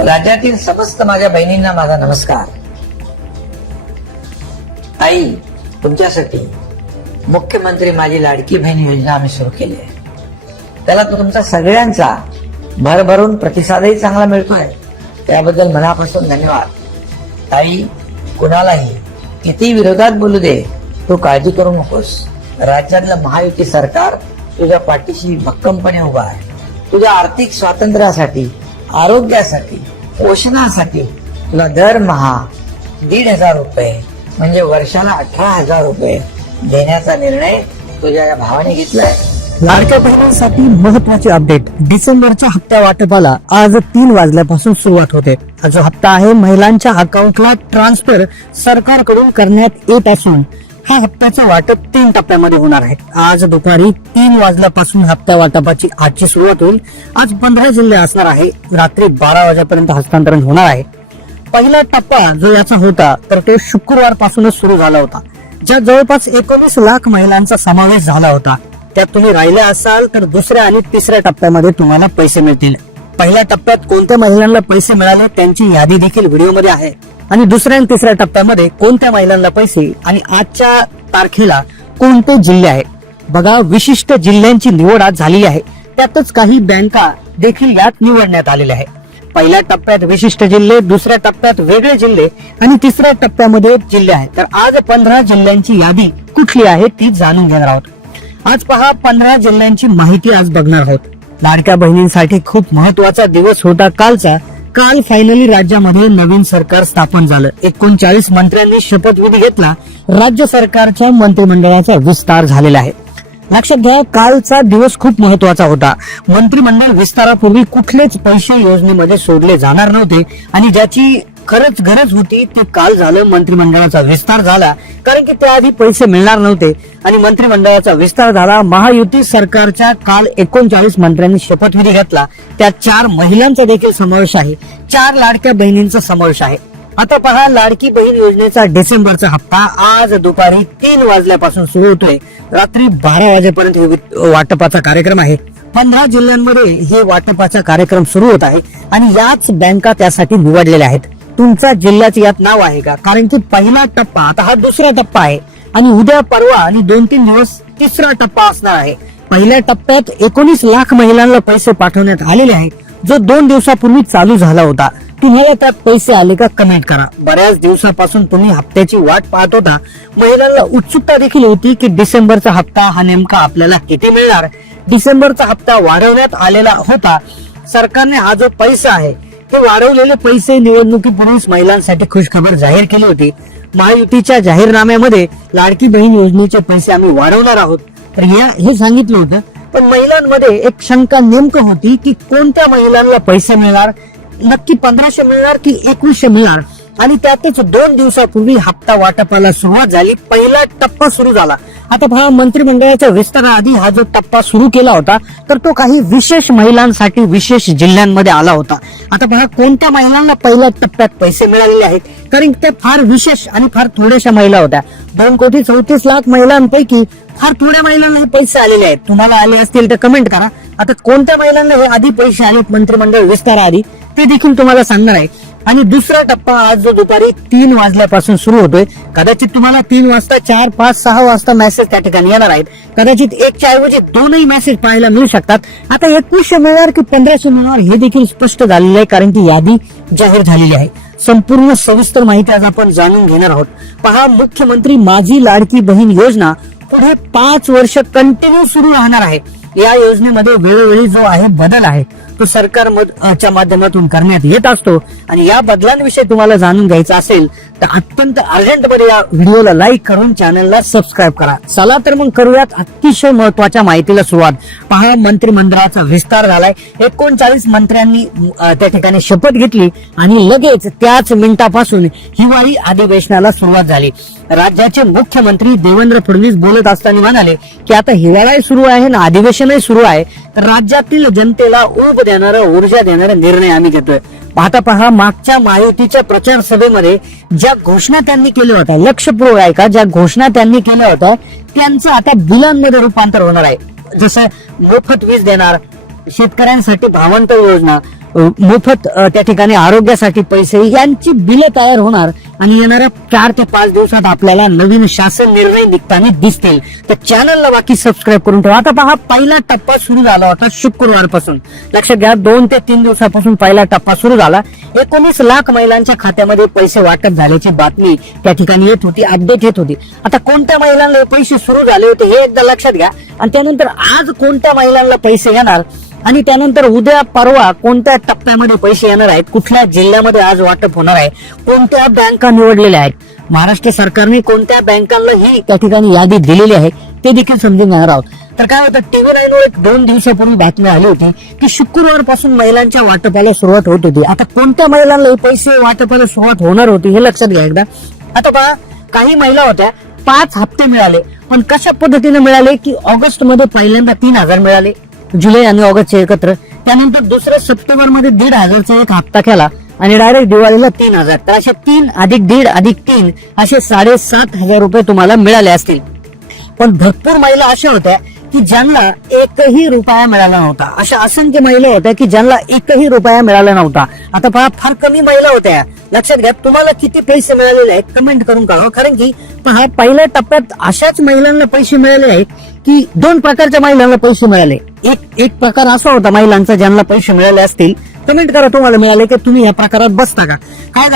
राज्यातील समस्त माझ्या बहिणींना माझा नमस्कार. आई, तुमच्यासाठी मुख्यमंत्री माझी लाडकी बहीण योजना आम्ही सुरू केली आहे. त्याला तुमचा सगळ्यांचा भरभरून प्रतिसादही चांगला मिळतोय, त्याबद्दल मनापासून धन्यवाद. ताई, कुणालाही किती विरोधात बोलू दे, तू काळजी करू नकोस. राज्यातलं महायुती सरकार तुझ्या पाठीशी भक्कमपणे उभा आहे. तुझ्या आर्थिक स्वातंत्र्यासाठी, आरोग्यासाठी, पोषणासाठी तुला दरमहा 1,500 रुपये म्हणजे वर्षाला 18,000 रुपये देण्याचा निर्णय तुझ्या या भावाने घेतलाय. लाडक्या बहिणींसाठी महत्वाचे अपडेट. डिसेंबरच्या हप्ता वाटपाला आज 3 वाजल्यापासून सुरुवात होते. हा जो हप्ता आहे महिलांच्या अकाउंटला ट्रान्सफर सरकारकडून करण्यात येत असून हा हप्त्याचं वाटप 3 टप्प्यामध्ये होणार आहे. आज दुपारी 3 वाजल्यापासून हप्ता वाटपाची आजची सुरुवात होईल. आज 15 जिल्हे असणार आहे. रात्री 12 वाजेपर्यंत हस्तांतरण होणार आहे. पहिला टप्पा जो याचा होता तर तो शुक्रवार पासूनच सुरू झाला होता, ज्यात जवळपास 19 लाख महिलांचा समावेश झाला होता. त्यात तुम्ही राहिले असाल तर दुसऱ्या आणि तिसऱ्या टप्प्यामध्ये तुम्हाला पैसे मिळतील. पहिल्या टप्प्यात कोणत्या महिलांना पैसे मिळाले त्यांची यादी देखील व्हिडिओमध्ये आहे आणि दुसऱ्या आणि तिसऱ्या टप्प्यामध्ये कोणत्या महिलांना पैसे आणि आजच्या तारखेला कोणते जिल्हे आहेत. बघा, विशिष्ट जिल्ह्यांची निवड आज झाली आहे. त्यातच काही बँका देखील यात निवडण्यात आलेल्या आहे. पहिल्या टप्प्यात विशिष्ट जिल्हे, दुसऱ्या टप्प्यात वेगळे जिल्हे आणि तिसऱ्या टप्प्यामध्ये जिल्हे आहेत. तर आज 15 जिल्ह्यांची यादी कुठली आहे ती जाणून घेणार आहोत. आज पहा, 15 जिल्ह्यांची माहिती आज बघणार आहोत. लाडक्या बहिणींसाठी खूप महत्वाचा दिवस होता कालचा. काल फायनली राज्यामध्ये नवीन सरकार स्थापन झालं. 39 मंत्र्यांनी शपथविधी घेतला. राज्य सरकारच्या मंत्रिमंडळाचा विस्तार झालेला आहे. लक्षात घ्या, कालचा दिवस खूप महत्वाचा होता. मंत्रिमंडळ विस्तारापूर्वी कुठलेच पैसे योजनेमध्ये सोडले जाणार नव्हते आणि ज्याची खरंच गरज होती ते काल झालं. मंत्रिमंडळाचा विस्तार झाला, कारण की त्याआधी पैसे मिळणार नव्हते आणि मंत्रिमंडळाचा विस्तार झाला. महायुती सरकारच्या काल 39 मंत्र्यांनी शपथविधी घेतला. त्यात 4 महिलांचा देखील समावेश आहे, 4 लाडक्या बहिणींचा समावेश आहे. आता पहा, लाडकी बहीण योजनेचा डिसेंबरचा हप्ता आज दुपारी 3 वाजल्यापासून सुरू होतोय. रात्री 12 वाजेपर्यंत वाटपाचा कार्यक्रम आहे. 15 जिल्ह्यांमध्ये हे वाटपाचा कार्यक्रम सुरू होत आहे आणि याच बँका त्यासाठी निवडलेल्या आहेत. तुमचा जिल्ह्याचं यात नाव आहे का? कारण की पहिला टप्पा, आता हा दुसरा टप्पा आहे आणि उद्या परवा आणि 2-3 दिवस तिसरा टप्पा असणार आहे. पहिल्या टप्प्यात 19 लाख महिलांना पैसे पाठवण्यात आलेले आहेत, जो 2 दिवसापूर्वी चालू झाला होता. तुम्हाला त्यात पैसे आले का? कमेंट करा. बऱ्याच दिवसापासून तुम्ही हप्त्याची वाट पाहत होता. महिलांना उत्सुकता देखील होती की डिसेंबरचा हप्ता हा नेमका आपल्याला किती मिळणार. डिसेंबरचा हप्ता वाढवण्यात आलेला होता. सरकारने हा जो पैसा आहे ते वाढवलेले पैसे निवडणुकीपूर्वीच महिलांसाठी खुशखबर जाहीर केली होती. महायुतीच्या जाहीरनाम्यामध्ये लाडकी बहीण योजनेचे पैसे आम्ही वाढवणार आहोत तर हे सांगितलं होतं. पण महिलांमध्ये एक शंका नेमकं होती की कोणत्या महिलांना पैसे मिळणार, नक्की 1500 मिळणार की 2100 मिळणार. आणि त्यातच 2 दिवसापूर्वी हप्ता वाटपाला सुरुवात झाली. पहिला टप्पा सुरू झाला. आता पहा, मंत्रिमंडळाच्या विस्ताराआधी हा जो टप्पा सुरू केला होता तर तो काही विशेष महिलांसाठी विशेष जिल्ह्यांमध्ये आला होता. आता पहा, कोणत्या महिलांना पहिल्या टप्प्यात पैसे मिळालेले आहेत, कारण त्या फार विशेष आणि फार थोड्याशा महिला होत्या. 2,34,00,000 महिलांपैकी फार थोड्या महिलांना हे पैसे आलेले आहेत. तुम्हाला आले असतील तर कमेंट करा. आता कोणत्या महिलांना हे आधी पैसे आले मंत्रिमंडळ विस्ताराआधी ते देखील तुम्हाला सांगणार आहे. आणि दुसरा टप्पा आज जो दुपारी 3 वाजल्यापासून सुरू होतोय. कदाचित तुम्हाला 3 वाजता, 4, 5, 6 वाजता मेसेज त्या ठिकाणी येणार आहेत. कदाचित 1च्या ऐवजी 2ही मेसेज पाहायला मिळू शकतात. आता 2100 मिळणार की 1500 मिळणार हे देखील स्पष्ट झालेलं आहे, कारण की यादी जाहीर झालेली आहे. संपूर्ण सविस्तर माहिती आज आपण जाणून घेणार आहोत. पहा, मुख्यमंत्री माझी लाडकी बहीण योजना पुढे 5 वर्ष कंटिन्यू सुरू राहणार आहे. या योजनेमध्ये वेळोवेळी जो आहे बदल आहे तो सरकारच्या माध्यमातून करण्यात येत असतो आणि या बदलांविषयी तुम्हाला जाणून घ्यायचं असेल तर अत्यंत अर्जंट मध्ये या व्हिडिओला लाईक करून चॅनलला सबस्क्राईब करा. चला तर मग करूयात अतिशय महत्वाच्या माहितीला सुरुवात. पहा, मंत्रिमंडळाचा विस्तार झालाय. 39 मंत्र्यांनी त्या ठिकाणी शपथ घेतली आणि लगेच त्याच मिनिटापासून हिवाळी अधिवेशनाला सुरुवात झाली. राज्याचे मुख्यमंत्री देवेंद्र फडणवीस बोलत असताना म्हणाले की आता हिवाळाही सुरू आहे ना अधिवेशनही सुरू आहे, तर राज्यातील जनतेला ऊब देणारा, ऊर्जा देणारा निर्णय आम्ही घेतोय. आता पहा, मागच्या महायुतीच्या प्रचार सभेमध्ये ज्या घोषणा त्यांनी केल्या होत्या, लक्षपूर्वक ऐका, ज्या घोषणा त्यांनी केल्या होत्या त्यांचं आता बिलांमध्ये रूपांतर होणार आहे. जसं मोफत वीज देणार, शेतकऱ्यांसाठी भावांतर योजना, मोफत त्या ठिकाणी आरोग्यासाठी पैसे यांची बिलं तयार होणार आणि येणाऱ्या 4 ते 5 दिवसात आपल्याला नवीन शासन निर्णय निघताना दिसतील. तर चॅनलला बाकी सबस्क्राईब करून ठेवा. आता पहा, पहिला टप्पा सुरू झाला होता शुक्रवारपासून. लक्षात घ्या, 2 ते 3 दिवसापासून पहिला टप्पा सुरू झाला. 19 लाख महिलांच्या खात्यामध्ये पैसे वाटप झाल्याची बातमी त्या ठिकाणी येत होती, अपडेट येत होती. आता कोणत्या महिलांना पैसे सुरू झाले होते हे एकदा लक्षात घ्या, आणि त्यानंतर आज कोणत्या महिलांना पैसे येणार, आणि त्यानंतर उद्या परवा कोणत्या टप्प्यामध्ये पैसे येणार आहेत, कुठल्या जिल्ह्यामध्ये आज वाटप होणार आहे, कोणत्या बँका निवडलेल्या आहेत, महाराष्ट्र सरकारने कोणत्या बँकांना ही त्या ठिकाणी यादी दिलेली आहे ते देखील समजून घेणार आहोत. तर काय होतं, टीव्ही 9 वर 2 दिवसापूर्वी बातमी आली होती की शुक्रवारपासून महिलांच्या वाटपाला सुरुवात होत होती. आता कोणत्या महिलांना पैसे वाटपाला सुरुवात होणार होती हे लक्षात घ्या एकदा. आता पहा, काही महिला होत्या 5 हप्ते मिळाले, पण कशा पद्धतीने मिळाले की ऑगस्ट मध्ये पहिल्यांदा 3,000 मिळाले, जुलै आणि ऑगस्टचे एकत्र, त्यानंतर दुसऱ्या सप्टेंबरमध्ये 1,500चा एक हप्ता केला आणि डायरेक्ट दिवाळीला 3,000. तर अशा 3 अधिक 1.5 अधिक 3 असे 7,500 रुपये तुम्हाला मिळाले असतील. पण भरपूर महिला अशा होत्या की ज्यांना 1ही रुपया मिळाला नव्हता. अशा असंख्य महिला होत्या की ज्यांना 1ही रुपया मिळाला नव्हता. आता पहा, फार कमी महिला होत्या. लक्षात घ्या, तुम्हाला किती पैसे मिळालेले आहेत कमेंट करून कळवा. कारण की पहा, पहिल्या टप्प्यात अशाच महिलांना पैसे मिळाले आहेत की 2 प्रकारच्या महिलांना पैसे मिळाले. एक प्रकार असा होता महिलांचा ज्यांना पैसे मिळाले असतील, कमेंट करा तुम्हाला मिळाले की तुम्ही या प्रकारात बसता का. काय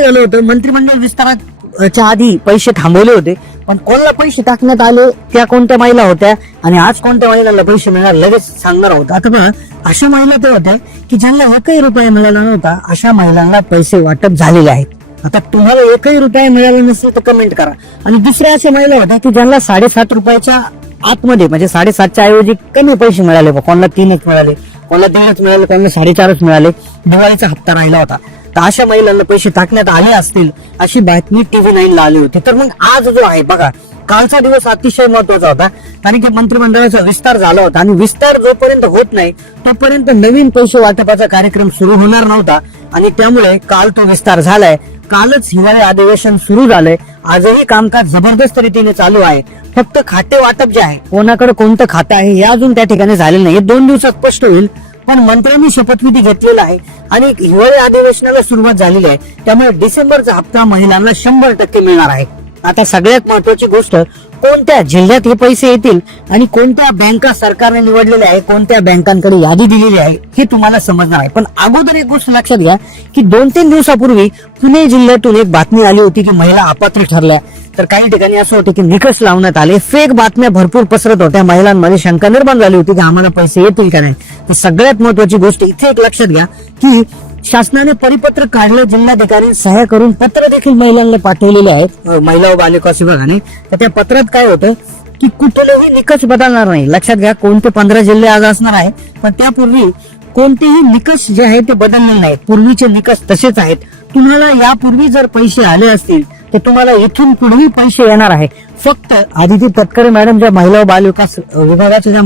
झालं होतं, मंत्रिमंडळ विस्ताराच्या आधी पैसे थांबवले होते, पण कोणाला पैसे टाकण्यात आले त्या कोणत्या महिला होत्या आणि आज कोणत्या महिलांना पैसे मिळणार लगेच सांगणार आहोत. आता पहा, अशा महिला ते होत्या की ज्यांना 1ही रुपया मिळाला नव्हता, अशा महिलांना पैसे वाटप झालेले आहेत. आता तुम्हाला 1ही रुपया मिळाला नसेल तर कमेंट करा. आणि दुसऱ्या अशा महिला होत्या की ज्यांना 7.5 रुपयाच्या आतमध्ये, म्हणजे 7.5च्या ऐवजी कमी पैसे मिळाले. कोणाला 3च मिळाले, कोणाला 2च मिळाले, कोणाला 4.5च मिळाले, दिवाळीचा हप्ता राहिला होता. तर अशा महिलांना पैसे टाकण्यात आले असतील अशी बातमी टीव्ही 9 ला आली होती. तर मग आज जो आहे बघा, कालचा दिवस अतिशय महत्वाचा होता, कारण की मंत्रिमंडळाचा विस्तार झाला होता आणि विस्तार जोपर्यंत होत नाही तोपर्यंत नवीन पैसे वाटपाचा कार्यक्रम सुरू होणार नव्हता. आणि त्यामुळे काल तो विस्तार झालाय. कालच हिवाळी अधिवेशन सुरू झालंय. आजही कामकाज जबरदस्त रीतीने चालू आहे. फक्त खाते वाटप जे आहे, कोणाकडे कोणतं खातं आहे हे अजून त्या ठिकाणी झालेलं नाही. 2 दिवसात स्पष्ट होईल. पण मंत्र्यांनी शपथविधी घेतलेला आहे आणि हिवाळी अधिवेशनाला सुरुवात झालेली आहे. त्यामुळे डिसेंबरचा हप्ता महिलांना 100% मिळणार आहे. आता सगळ्यात महत्वाची गोष्ट, कोणत्या जिल्ह्यात हे पैसे येतील आणि कोणत्या बँका सरकारने निवडलेल्या आहे, कोणत्या बँकांकडे यादी दिलेली आहे हे तुम्हाला समजणार आहे. पण अगोदर एक गोष्ट लक्षात घ्या की 2-3 दिवसापूर्वी पुणे जिल्ह्यातून एक बातमी आली होती की महिला अपात्र ठरल्या. तर काही ठिकाणी असं होतं की निकष लावण्यात आले, फेक बातम्या भरपूर पसरत होत्या, महिलांमध्ये शंका निर्माण झाली होती की आम्हाला पैसे येतील का नाही. ती सगळ्यात महत्वाची गोष्ट इथे एक लक्षात घ्या की शासनाने परिपत्रक काढलं, जिल्हाधिकारी सह्या करून पत्र देखील महिलांना पाठवलेले आहेत महिला व बालविकास विभागाने. तर त्या पत्रात काय होतं की कुठलेही निकष बदलणार नाही. लक्षात घ्या, कोणते 15 जिल्हे आज असणार आहे, पण त्यापूर्वी कोणतेही निकष जे आहेत ते बदललेले नाहीत. पूर्वीचे निकष तसेच आहेत. तुम्हाला यापूर्वी जर पैसे आले असतील तर तुम्हाला इथून पुढेही पैसे येणार आहे. फक्त आदिती तटकरे मॅडम ज्या महिला व बालविकास विभागाच्या ज्या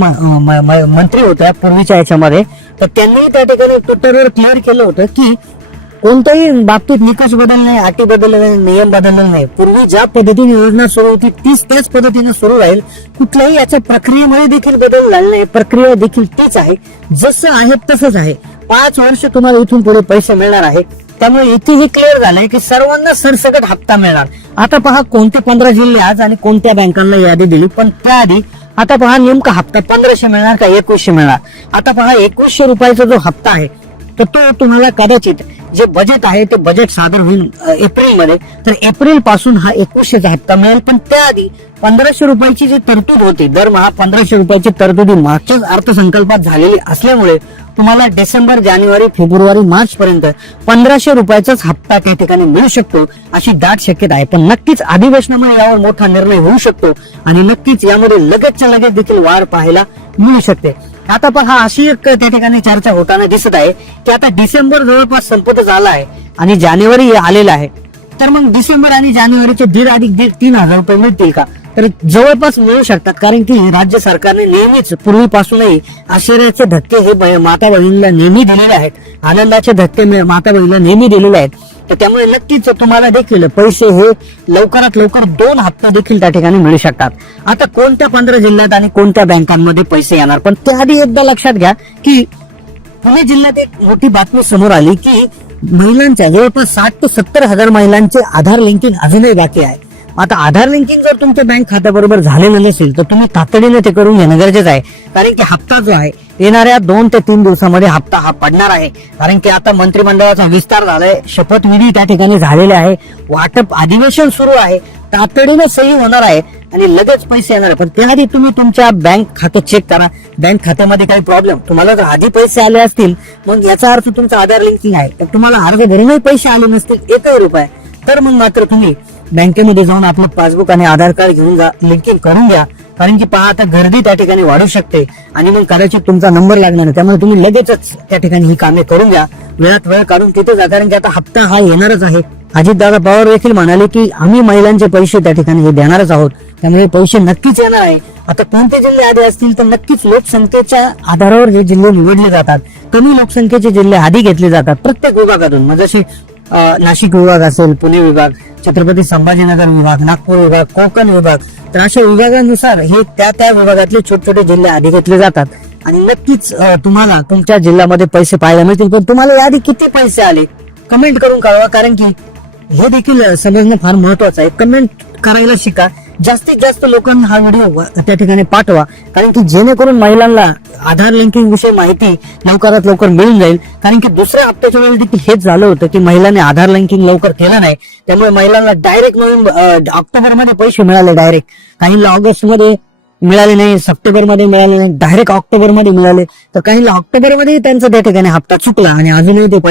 मंत्री होत्या पूर्वीच्या याच्यामध्ये, तर त्यांनी त्या ठिकाणी ट्विटरवर क्लिअर केलं होतं की कोणत्याही बाबतीत निकष बदलले नाही, अटी बदलले नाही, नियम बदलले नाही. पूर्वी ज्या पद्धतीने योजना सुरू होती तीच त्याच पद्धतीने सुरू राहील. कुठल्याही याच्या प्रक्रियेमध्ये देखील बदल झाले नाही. प्रक्रिया देखील तीच आहे, जसं आहे तसंच आहे. 5 वर्ष तुम्हाला इथून पुढे पैसे मिळणार आहे. त्यामुळे इथेही क्लिअर झालंय की सर्वांना सरसकट हप्ता मिळणार. आता पहा, कोणते 15 जिल्हे आज आणि कोणत्या बँकांना यादी दिली. पण त्याआधी आता पहा, नेमका हप्ता 1500 मिळणार का 2100 मिळणार. आता पहा, 2100 रुपयाचा जो हप्ता आहे तर तो तुम्हाला कदाचित जे बजेट आहे ते बजेट सादर होईल एप्रिलमध्ये, तर एप्रिल पासून हा 2100चा हप्ता मिळेल. पण त्याआधी 1500 रुपयाची जी तरतूद होती, दरमहा 1500 रुपयाची तरतुदी मागच्याच अर्थसंकल्पात झालेली असल्यामुळे तुम्हाला डिसेंबर, जानेवारी, फेब्रुवारी, मार्च पर्यंत 1500 रुपयाचाच हप्ता त्या ठिकाणी मिळू शकतो अशी दाट शक्यता आहे. पण नक्कीच अधिवेशनामुळे यावर मोठा निर्णय होऊ शकतो आणि नक्कीच यामध्ये लगेचच्या लगेच देखील वाढ पाहायला मिळू शकते. आता पहा, अशी एक त्या ठिकाणी चर्चा होताना दिसत आहे की आता डिसेंबर जवळपास संपत झाला आहे आणि जानेवारी आलेला आहे. तर मग डिसेंबर आणि जानेवारीचे 1.5 अधिक 1.5 3,000 रुपये मिळतील का. तर जवळपास मिळू शकतात, कारण की राज्य सरकारने नेहमीच पूर्वीपासूनही आश्चर्याचे धक्के हे माता बहिणीला नेहमी दिलेले आहेत, आनंदाचे धक्के माता बहिणीला नेहमी दिलेले आहेत. तर त्यामुळे नक्कीच तुम्हाला देखील पैसे हे लवकरात लवकर 2 हप्ते देखील त्या ठिकाणी मिळू शकतात. आता कोणत्या 15 जिल्ह्यात आणि कोणत्या बँकांमध्ये पैसे येणार, पण त्याआधी एकदा लक्षात घ्या की पुणे जिल्ह्यात एक मोठी बातमी समोर आली की महिलांच्या जवळपास 60 ते 70 हजार महिलांचे आधार लिंकिंग अजूनही बाकी आहे. आता आधार लिंकिंग जर तुमच्या बँक खात्याबरोबर झालेलं नसेल तर तुम्ही तातडीने ते करून घेणं गरजेचं आहे. कारण की हप्ता जो आहे येणाऱ्या 2 ते 3 दिवसामध्ये हप्ता हा पडणार आहे. कारण की आता मंत्रिमंडळाचा विस्तार झालाय, शपथविधी त्या ठिकाणी झालेले आहे, वाटप अधिवेशन सुरू आहे, तातडीने सही होणार आहे आणि लगेच पैसे येणार आहे. पण त्याआधी तुम्ही तुमच्या बँक खाते चेक करा. बँक खात्यामध्ये काही प्रॉब्लेम, तुम्हाला जर आधी पैसे आले असतील मग याचा अर्थ तुमचं आधार लिंकिंग आहे, तर तुम्हाला अर्ज भरूनही पैसे आले नसतील 1 रुपया, तर मग मात्र तुम्ही बँकेमध्ये जाऊन आपलं पासबुक आणि आधार कार्ड घेऊन जा, लिंकिंग करून घ्या. कारण की पहा आता गर्दी त्या ठिकाणी वाढू शकते आणि मग कदाचित तुमचा नंबर लागणार नाही. त्यामुळे तुम्ही लगेचच त्या ठिकाणी ही कामे करून घ्या, वेळात वेळ काढून तिथे जा. कारण की आता हप्ता हा येणारच आहे. अजितदादा पवार देखील म्हणाले की आम्ही महिलांचे पैसे त्या ठिकाणी हे देणारच आहोत, त्यामुळे पैसे नक्कीच येणार आहे. आता कोणते जिल्हे आधी असतील तर नक्कीच लोकसंख्येच्या आधारावर जे जिल्हे निवडले जातात, कमी लोकसंख्येचे जिल्हे आधी घेतले जातात प्रत्येक विभागातून. म्हणजे जसे नाशिक विभाग असेल, पुणे विभाग, छत्रपती संभाजीनगर विभाग, नागपूर विभाग, कोकण विभाग, तर अशा विभागानुसार हे त्या विभागातले छोटे छोटे जिल्हे आधी घेतले जातात. आणि नक्कीच तुम्हाला तुमच्या जिल्ह्यामध्ये पैसे पाहायला मिळतील. पण तुम्हाला याआधी किती पैसे आले कमेंट करून कळवा, कारण की हे देखील समजणं फार महत्वाचं आहे. कमेंट करायला शिका, जास्तीत जास्त लोकांना हा व्हिडिओ त्या ठिकाणी पाठवा, कारण की जेणेकरून महिलांना आधार लिंकिंग विषयी माहिती लवकरात लवकर मिळून जाईल. कारण की दुसऱ्या हप्त्याच्या वेळेस देखील हेच झालं होतं की महिलांनी आधार लिंकिंग लवकर केलं नाही, त्यामुळे महिलांना डायरेक्ट ऑक्टोबर मध्ये पैसे मिळाले, डायरेक्ट काहींना ऑगस्ट मध्ये मिळाले नाही, सप्टेंबर मध्ये मिळाले नाही, डायरेक्ट ऑक्टोबर मध्ये मिळाले, तर काहींना ऑक्टोबर मध्ये त्यांचा त्या ठिकाणी हप्ता चुकला आणि अजूनही ते